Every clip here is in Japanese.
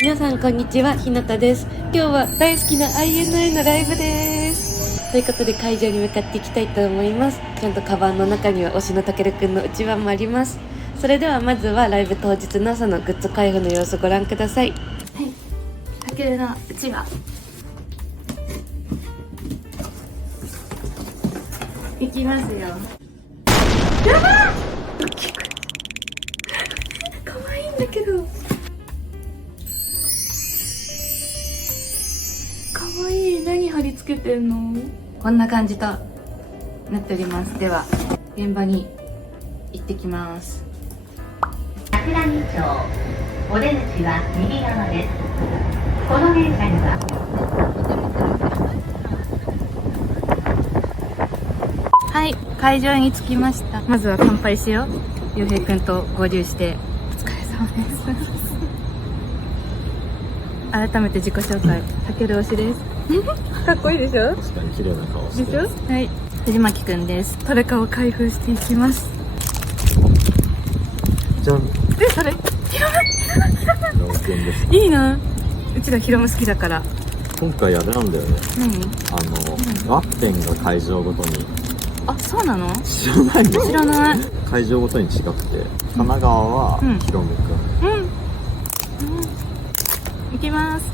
皆さんこんにちは、ひなたです。今日は大好きな INI のライブです。ということで会場に向かっていきたいと思います。ちゃんとカバンの中には推しのたけるくんのうちわもあります。それではまずはライブ当日の朝のグッズ開封の様子をご覧ください。はい、たけるのうちわいきますよ。やばーかわいいんだけど、かわいい。何貼り付けてんの。こんな感じとなっております。では現場に行ってきます。桜木町お出口は右側です。この電車にははい、会場に着きました。まずは乾杯しよう。ゆうへいくんと合流してお疲れ様です。改めて自己紹介、たける推しですかっこいいでしょ。確かに綺麗な顔してでしょ。はい、藤巻くんです。トレカを開封していきます。じゃん。それヒロ老犬です。ムいいな。うちらヒロム好きだから。今回あれなんだよね。何。ワッペンが会場ごとに。あ、そうなの。知らないの。知らない。会場ごとに違くて、神奈川はヒロムくん。行きます。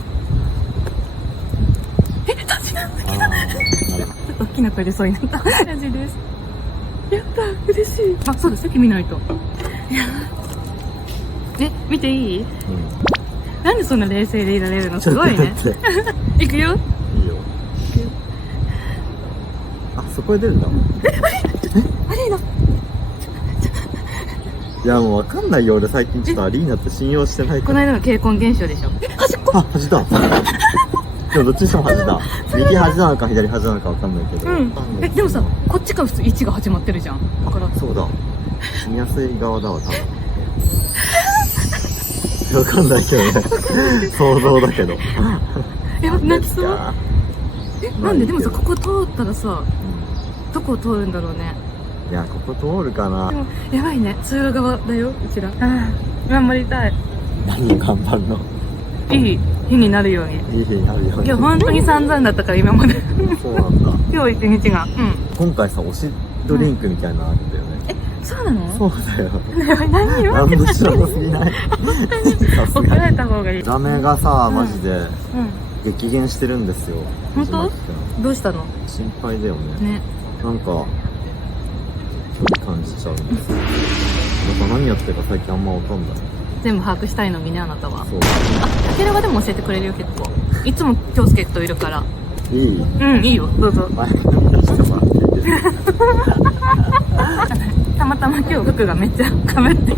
立ちなんだけど。なるほ大きな声でそうになった感じです。やったー、嬉しい。あ、そうだ、席見ないと。見ていい？ど。なんでそんな冷静でいられるの。すごいね。行くよ。いいよ。あ、そこで出るんだ。アリーナ。いや、もうわかんないよ。俺最近ちょっとアリーナって信用してないから。この間の結婚現象でしょ。端っこ。あ、端だ。でもどっちにしても端だ。右端なのか左端なのかわかんないけど。でもさ、こっちから普通1が始まってるじゃん。だからそうだ。見やすい側だわ、多分。わかんないけどね。想像だけど。泣きそう。なんで。でもさ、ここ通ったらさ、どこを通るんだろうね。いや、ここ通るかな。でもやばいね、通路側だよ、うちら。頑張りたい。何頑張るの。いい日になるように。いい日になるように。今日本当に散々だったから、今まで。そうなんだ。今日一日が。今回さ、推しドリンクみたいなのあるんだよね。そうなの。そうだよ。何よ。なんで知らなすぎない。怒られた方がいい。ラメがさ、マジで激減してるんですよ。本当？どうしたの？心配だよね。ね。なんか距離感じちゃうんですよ。なんか何やってるか最近あんまわかんない。全部把握したいのにね、あなたは。そう。たけるがでも教えてくれるよ、結構。いつも京介といるから。いい？いいよ、どうぞ。前にしてもらっていいですか？たまたま今日服がめっちゃ被って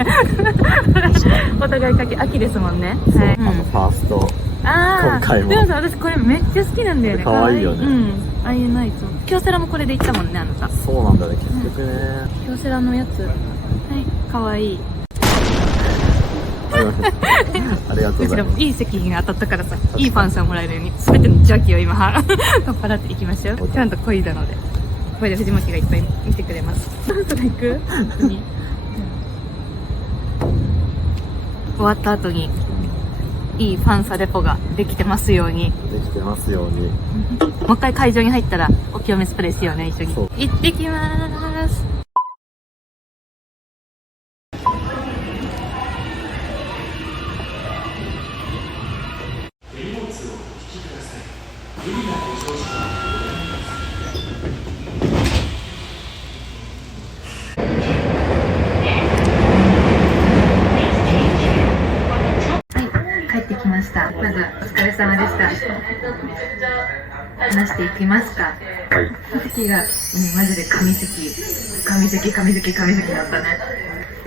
お互い秋ですもんね。そう、はい。ファースト。今回も。でもさ、私これめっちゃ好きなんだよね。可愛いよね。ああいうナイト。京セラもこれで行ったもんね、あのさ。そうなんだね、結局ね。京セラのやつ。はい、可愛い。ありがとうございます。いい席に当たったからさ、いいパンサーもらえるように、すべての邪気を今、かっ払っていきましょう。ちゃんと恋なので。これで藤巻がいっぱい見てくれます。そろそろ行く？終わった後に、いいファンサレポができてますように。できてますように。もう一回会場に入ったら、お清めスプレーしようね、一緒に。行ってきまーす。帰ってきました。まずお疲れ様でした。話していきますか。はい。席が、マジで神席だったね。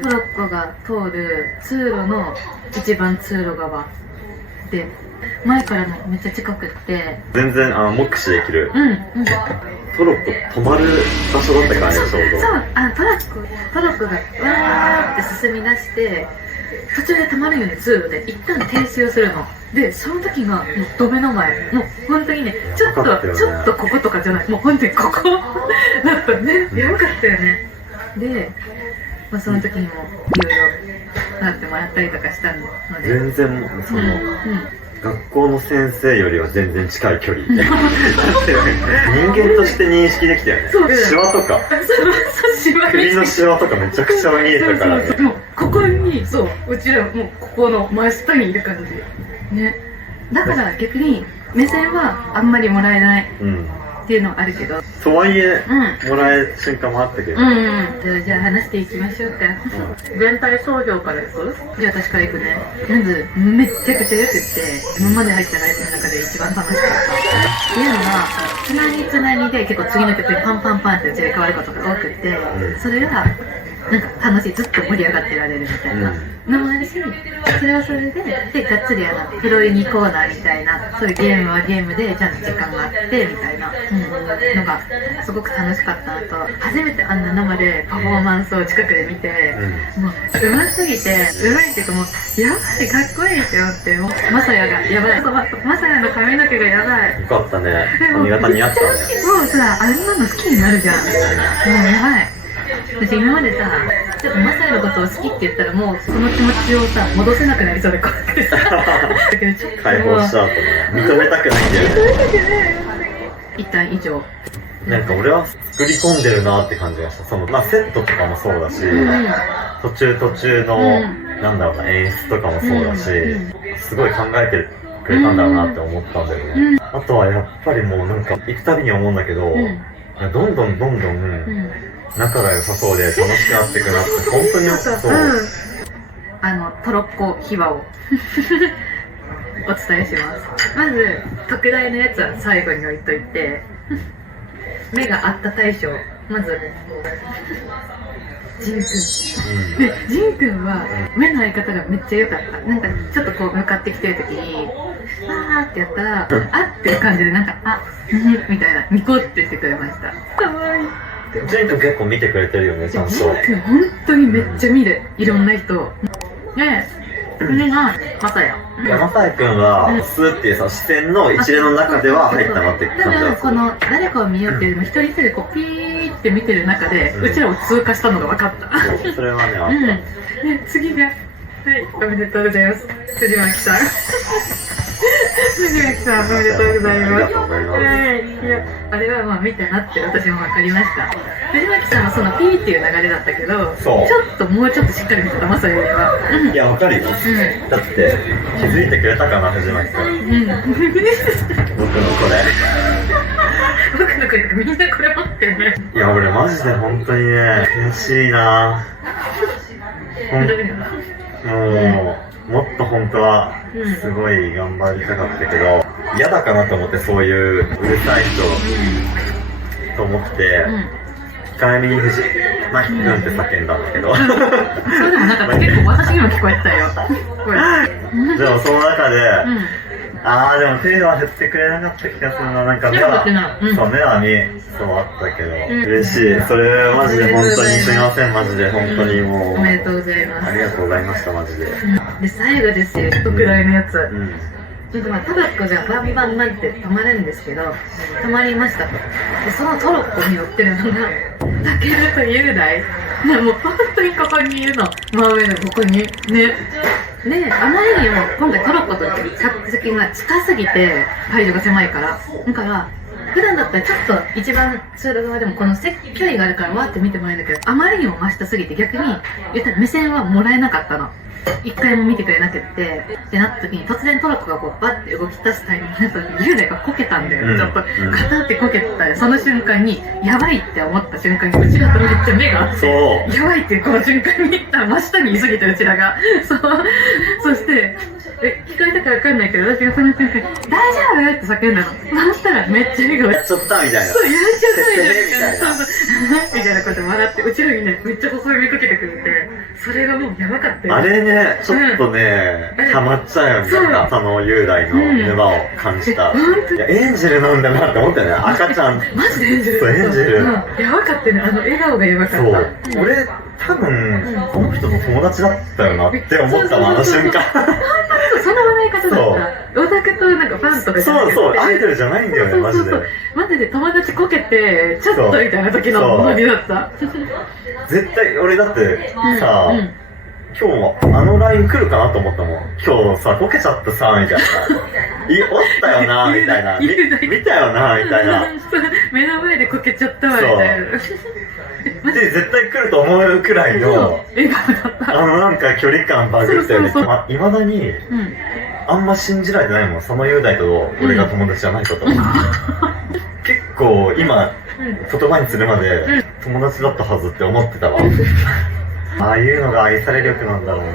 トロッコが通る通路の一番通路側で、前からもめっちゃ近くって、全然目視できる。トロッコ止まる場所だったからね、ちょうど。そう、トロッコがわーって進み出して、途中で止まるよね、通路で。一旦停止をするの。で、その時が、もうド目の前。もう本当にね、ちょっとこことかじゃない。もう本当にここだったね。やばかったよね。で、まあ、その時にもいろいろなってもらったりとかしたので。全然、その、学校の先生よりは全然近い距離。だって人間として認識できたよね。シワとか。首のシワとかめちゃくちゃ見えたからね。もうここに、そう、うちらもうここの真下にいる感じ。ね。だから逆に目線はあんまりもらえないっていうのはあるけど。とはいえ、もらえる瞬間もあったけど。じゃあ話していきましょうか。全体総評からいく？じゃあ私からいくね。まず、めっちゃくちゃよくって、今まで入ったライブの中で一番楽しかった。っていうのは、つなぎつなぎで結構次の曲でパンパンパンってうちで変わることが多くって、それが、なんか楽しい、ずっと盛り上がってられるみたいなのもあるし、それはそれで、がっつりプロユニコーナーみたいな、そういうゲームはゲームでちゃんと時間があって、みたいなのがすごく楽しかったのと、初めてあんな生でパフォーマンスを近くで見て、もう上手すぎて、上手いっていうかもう、やばい、かっこいいって思って、もう、まさやがやばい、まさやの髪の毛がやばい。よかったね。髪型似合ったね。もうさ、あんなの好きになるじゃん。もうやばい。私今までさ、ちょっとマサイのことを好きって言ったらもうその気持ちをさ、戻せなくなりそうで怖くてさ。だけどちょっと解放した後ね、認めたくないんだよね。認めたくないよ。一旦以上。なんか俺は作り込んでるなって感じがした。その、まあセットとかもそうだし、途中の、なんだろうな、演出とかもそうだし、すごい考えてくれたんだろうなって思ったんだよね。あとはやっぱりもうなんか、行くたびに思うんだけど、いやどんどん仲が良さそうで楽しくなってくなって、本当にそう。トロッコ秘話をお伝えします。まず、特大のやつは最後に置いといて、目が合った大将、まず、ジンくん。で、ジンくんは、目の合い方がめっちゃ良かった。なんか、ちょっとこう向かってきてる時に、あーってやったら、あっていう感じで、なんか、あ、みたいな、ニコってしてくれました。かわいい。ジェイ君結構見てくれてるよね、ちゃんと。ジェイ君本当にめっちゃ見る。いろんな人。で、それが、まさや。まさやくんは、スーっていうさ、視線の一連の中では入ったなって感じだった。この、誰かを見ようっていうよりも、一人一人でこう、ピーって見てる中で、うちらを通過したのが分かった。それはね、あった。で、次が、はい、おめでとうございます。藤巻さん。藤巻さん、おめでとうございます。ありがとうございます。いや、あれはまあ見たなって私も分かりました。藤巻さんはそのピーっていう流れだったけど、ちょっともうちょっとしっかり見てた、まさよりは。いや、わかるよ。だって、気づいてくれたかな、藤巻さん。僕のこれ。僕のこれとかみんなこれ持ってるね。いや、俺マジで本当にね、悔しいなもっと本当はすごい頑張りたかったけど、嫌だかなと思って、そういううるさい人と思って、控えめに藤巻くんって叫んだんだけど、そうでもなんか結構私にも聞こえてたよ。でもその中で、でも手は振ってくれなかった気がするな。なんか目は、そう、目はそうあったけど、嬉しい。それマジで本当にすみません、マジで本当にもう。おめでとうございます。ありがとうございました、マジで。で、最後ですよ、特大のやつ。ちょっとタバコがバンバンバンって止まるんですけど、止まりましたと。で、そのトロッコに乗ってるのが、タケルと雄大。もう本当にここにいるの。真上のここに。ね。で、あまりにも今回トロッコと着席が近すぎて、会場が狭いから。だから、普段だったらちょっと一番通路側でもこの距離があるからわーって見てもらえるんだけど、あまりにも真下すぎて逆に言ったら目線はもらえなかったの。一回も見てくれなくってってなった時に突然トロッコがこうバッて動き出すタイミングの時に雄大がこけたんだよ、ちょっとガタってこけた。その瞬間にやばいって思った瞬間にうちらとめっちゃ目があって、やばいっていうこの瞬間に言ったら真下にいすぎてうちらがそして聞こえたかわかんないけど、私がその瞬間に大丈夫って叫んだの。そしたらめっちゃ笑顔やっちゃったみたいな。そう、やっちゃったみたいな。みたいなことで笑って、うちらにね、めっちゃ細指かけてくれて、それがもうやばかったよ。あれね、ちょっとね、ハマっちゃうよみたいな、その雄大の沼を感じた。いや、エンジェルなんだなって思ったよね、赤ちゃん。マジでエンジェル。そう、エンジェル。やばかったね、笑顔がやばかった。そう。俺、多分、この人と友達だったよなって思ったの、あの瞬間。そんな笑い方だった。オタクとなんかファンとかじゃなくて、そうそう、アイドルじゃないんだよね、マジで。マジで友達こけて、ちょっとみたいな時のノリだった。絶対、俺だってさ、うん今日もあの LINE 来るかなと思ったもん。今日さ、こけちゃったさ、みたいな。おったよな、みたいな。見たよな、みたいな。目の前でこけちゃったわ、みたいな。で、絶対来ると思うくらいの、笑顔だった。なんか距離感バグったよね。いまだに、あんま信じられてないもん。その雄大と俺が友達じゃないこと。結構今、言葉にするまで友達だったはずって思ってたわ。ああいうのが愛され力なんだろうな。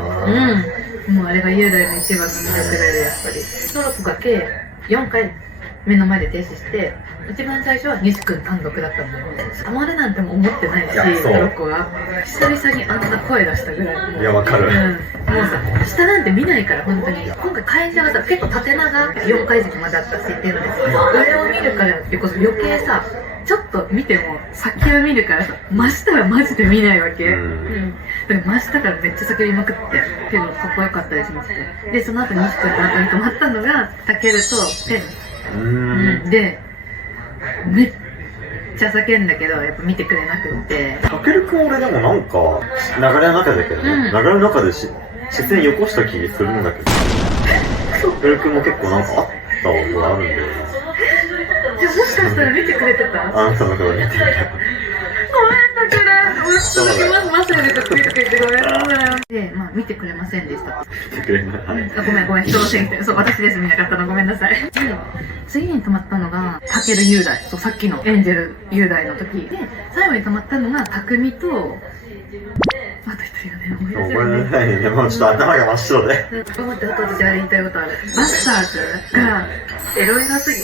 もうあれが雄大の一番の魅力で、やっぱり。トロコが計4回目の前で停止して、一番最初は西君単独だったんだよね。たまるなんても思ってないし、トロコは。久々にあんな声出したぐらい。いや、わかる。もうさ、下なんて見ないから、本当に。今回会社はさ、結構縦長4階席まであった設定なんですけど、上を見るから余計さ、ちょっと見ても先を見るからさ、真下はマジで見ないわけ。だから真下からめっちゃ叫びまくって、けどかっこよかったです、マジで。で、その後西君と後に泊まったのが、タケルとペン。で、めっちゃ叫んだけど、やっぱ見てくれなくって。たけるくん俺でもなんか、流れの中だけどね、流れの中で視線よこした気するんだけど、たけるくんも結構なんかあったことがあるんだよね。もしかしたら見てくれてた？あなたのこと見てみた。ごめんだから、おしときます、マスで得意とか言ってごめんなさい。で、まあ見てくれませんでした。見てくれない。ごめん、人のせいで。そう、私です、見なかったの、ごめんなさい。次に泊まったのが、タケル雄大。そう、さっきのエンジェル雄大の時。で、最後に泊まったのが、匠と、あと一人がね、思い出せごめんなさいね、もうちょっと頭が真っ白で。待って、あと私あれ言いたいことある。バスターズが、エロいなすぎて、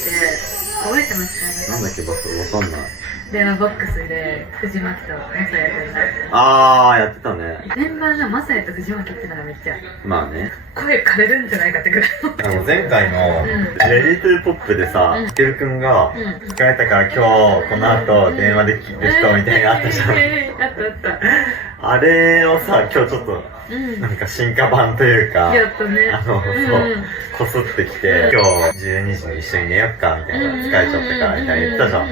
覚えてますか？なんだっけ、バスわかんない。電話ボックスで藤巻とマサヤ君がやってたね。メンバーがマサヤと藤巻ってのがめっちゃまあね。声枯れるんじゃないかってぐらい前回のレディートゥーポップでさ、たけるくんが疲れたから今日この後電話で聞く人みたいなのあったじゃん。あったあれをさ、今日ちょっとなんか進化版というか、やっとね、そう、こすってきて、今日12時に一緒に寝よっかみたいな、疲れちゃったからみたいな言ったじゃん。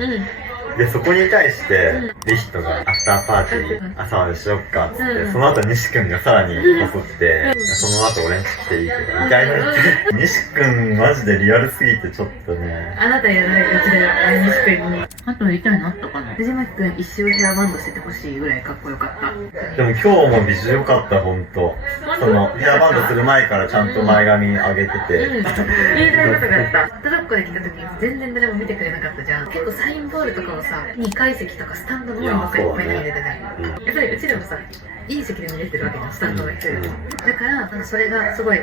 で、そこに対して、リヒトがアフターパーティー朝までしよっかっつって、その後西君がさらにこすって、その後俺んち来ていいけど、みたいな言って、西君マジでリアルすぎてちょっとね。あなたやらないときだよ、西君に。あと言いたいのあったかな？藤巻君一生ヘアバンドしててほしいぐらいかっこよかった。でも今日も美女よかった、ほんと。その、ヘアバンドする前からちゃんと前髪上げてて。言いたいことがあった。トロッコで来た時に全然誰も見てくれなかったじゃん。結構サインボールとかもさ、2階席とかスタンドの方にばっかりいっぱい投げてたじゃん。やっぱりうちでもさ、いい席で見れてるわけじゃん、スタンドの人よりも。だから、それがすごい、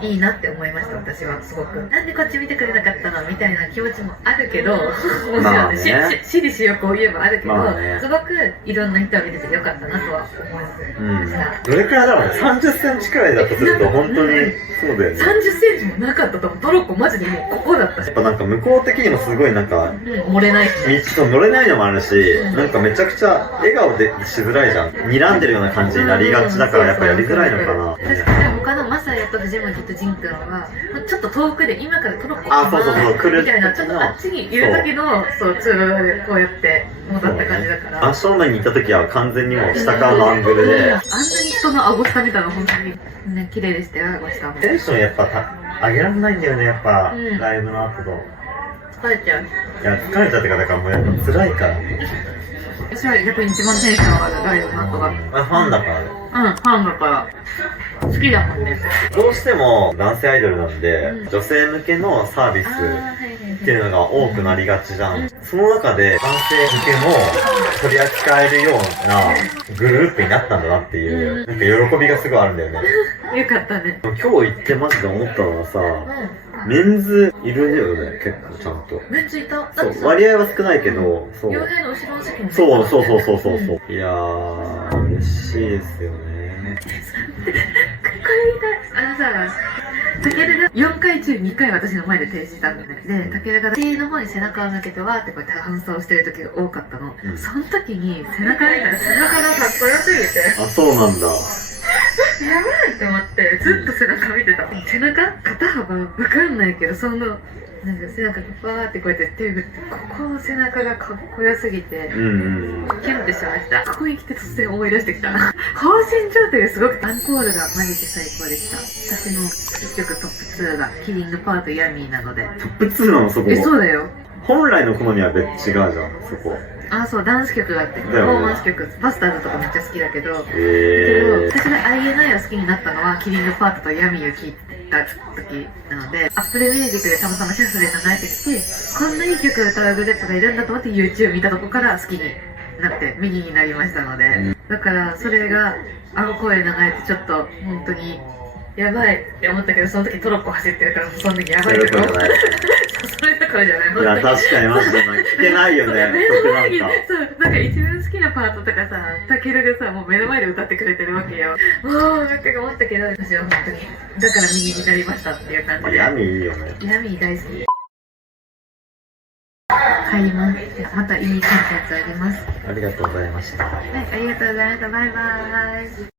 いいなって思いました、私は、すごく。なんでこっち見てくれなかったのみたいな気持ちもあるけど、もちろんね、私利私欲を言えばあるけど、すごくいろんな人が見ててよかったなとは思いました。どれくらいだろうね、30センチくらいだとすると、本当に、そうだよね。30センチもなかったと思う。トロッコマジでもうここだったし。やっぱなんか向こう的にもすごいなんか、漏れないし。乗れないのもあるし、なんかめちゃくちゃ笑顔でしづらいじゃん。睨んでるような感じになりがちだからやっぱやりづらいのかな。確かに他のマサヤと藤巻とジンくんは、ちょっと遠くで今からトロッコ来るみたいな、ちょっとあっちにいる時の、そう、通路でこうやって戻った感じだから。真正面にいた時は完全にもう下からのアングルで。あんなに人の顎下見たの本当にね、綺麗でしたよ、顎下も。テンションやっぱ上げられないんだよね、やっぱ、ライブの後と。疲れちゃう。いや、疲れちゃってからだからもうやっぱ辛いから。私は逆に一番テンション上がるライブの後が。ファンだからね。ファンだから。好きだもんね。どうしても男性アイドルなんで、女性向けのサービスっていうのが多くなりがちじゃん。その中で男性向けも取り扱えるようなグループになったんだなっていう、なんか喜びがすごいあるんだよね。よかったね。今日行ってマジで思ったのはさ、メンズいるよね、結構ちゃんと。メンズいた？そう、割合は少ないけど、そう。傭兵の後ろの席もそう。いやー、嬉しいですよね。これ言いたい。さ、タケルが4回中2回私の前で停止したんだよね。で、タケルが私の方に背中を向けてわーってこうやって反走してる時が多かったの。その時に背中見たら背中がかっこよすぎて。あ、そうなんだ。やばいって思ってずっと背中見てた。背中肩幅わかんないけど、そのなんか背中がバーってこうやって手振って、ここの背中がかっこよすぎて、キュンってしました。ここに来て突然思い出してきた。放心状態がすごく、アンコールがマジで最高でした。私の1曲トップ2がキリングパートヤミーなので。トップ2なのそこ。そうだよ。本来の好みは別違うじゃん、そこ。あ、そう、ダンス曲があって、パフォーマンス曲、バスターズとかめっちゃ好きだけど、私が INI を好きになったのは、キリングパートとヤミーを聴いた時なので、Apple Music でたまたまシャッフルで流れてきて、こんないい曲を歌うグループがいるんだと思って YouTube 見たとこから好きになって右になりましたので、だからそれがあの声流れてちょっと本当にやばいって思ったけど、その時トロッコ走ってるから、その時やばいけど、それどころじゃない。いや、確かにマジで聞けないよね。目の前に、そう、なんか一番好きなパートとかさ、タケルがさ、もう目の前で歌ってくれてるわけよ。もう、なんか思ったけど、私は本当に、だから右になりましたっていう感じで。ヤミーいいよね。ヤミー大好き。帰ります。またいいコンテンツあります。ありがとうございました。はい、ありがとうございました。バイバーイ。